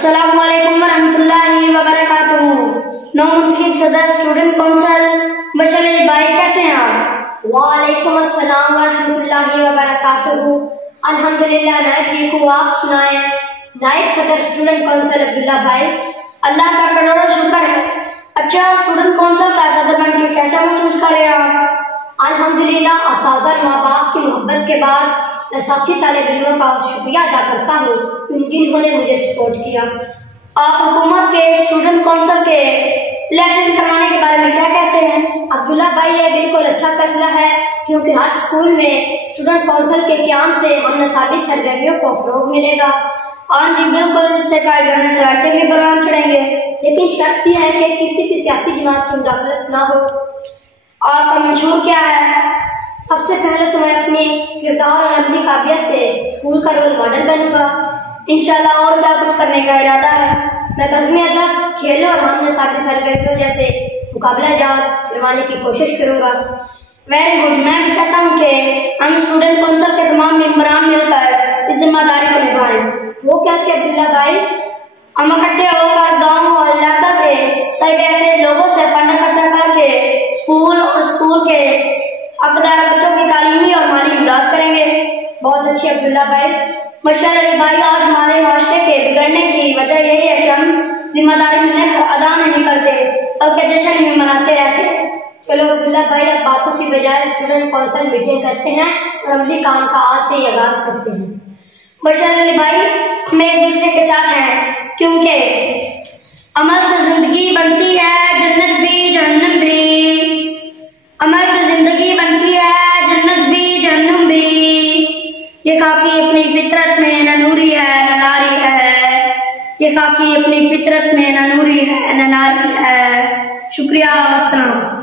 अस्सलामुअलैकुम वरहमतुल्लाहि वबरकातुहू। नौ मुंतखब सदर स्टूडेंट काउंसिल बशर अली भाई, कैसे हैं आप? वालेकुम अस्सलाम वरहमतुल्लाहि वबरकातुहू। अल्हम्दुलिल्लाह, मैं ठीक हूँ, आप सुनाएं? नायब सदर स्टूडेंट काउंसिल अब्दुल्ला भाई। अल्लाह का करोड़ों शुक्र है। अच्छा, स्टूडेंट काउंसिल का सदर बनकर कैसा महसूस कर रहे हैं आप? अल्हम्दुलिल्लाह, असातिज़ा माँ बाप की मोहब्बत के बाद मैं साथी तालिब इल्मों का शुक्रिया अदा करता हूँ जिन्होंने मुझे सपोर्ट किया। आप हुकूमत के स्टूडेंट काउंसिल के इलेक्शन करवाने के बारे में क्या कहते हैं? अब्दुल्ला भाई, ये बिल्कुल अच्छा फैसला है, क्योंकि हर स्कूल में स्टूडेंट काउंसिल के क़याम से हम नसाबी सरगर्मियों को फरोग मिलेगा। हाँ जी बिल्कुल, इससे कायगर में सराहते भी बलवान चढ़ेंगे, लेकिन शर्त यह है कि किसी की सियासी जमात की मुदाखलत ना हो। आपका मंशूर क्या है? सबसे पहले तो मैं अपनी किरदार और अमली काबिलियत से स्कूल का रोल मॉडल बनूंगा। इंशाल्लाह और क्या कुछ करने का इरादा है? मैं बज़्म अदब, खेलों और हम नसाबी सरगर्मियों जैसे मुकाबला जात करवाने की कोशिश करूंगा। Very good. मैं भी चाहता हूँ कि हम स्टूडेंट काउंसिल के तमाम मेंबरान मिलकर इस जिम्मेदारी को निभाएं। वो कैसे अब्दुल्ला भाई? हम इकट्ठे होकर गाँव और इलाका के सही ऐसे लोगों से फंड इकट्ठा करके स्कूल और स्कूल के हकदार बच्चों की तालीमी और माली इमदाद करेंगे। बहुत अच्छी अब्दुल्ला भाई। बशर अली भाई, आज हमारे माशरे के बिगड़ने की वजह यही है कि हम जिम्मेदारी मिलने पर अदा नहीं करते, बल्कि जश्न ही मनाते रहते हैं। चलो अब्दुल्ला भाई, अब बातों की बजाय स्टूडेंट काउंसिल मीटिंग करते हैं और अमली काम का आज से ही आगाज करते हैं। बशर अली भाई, हम एक दूसरे के साथ हैं, क्योंकि अमल से जिंदगी बनती है, जन्नत भी जहन्नम भी। अमल से जिंदगी बनती है, जन्नत भी जहन्नम भी। ये खाकी अपनी फितरत में न नूरी है न नारी है। ये खाकी अपनी फितरत में न नूरी है न नारी है। शुक्रिया, अस्सलाम।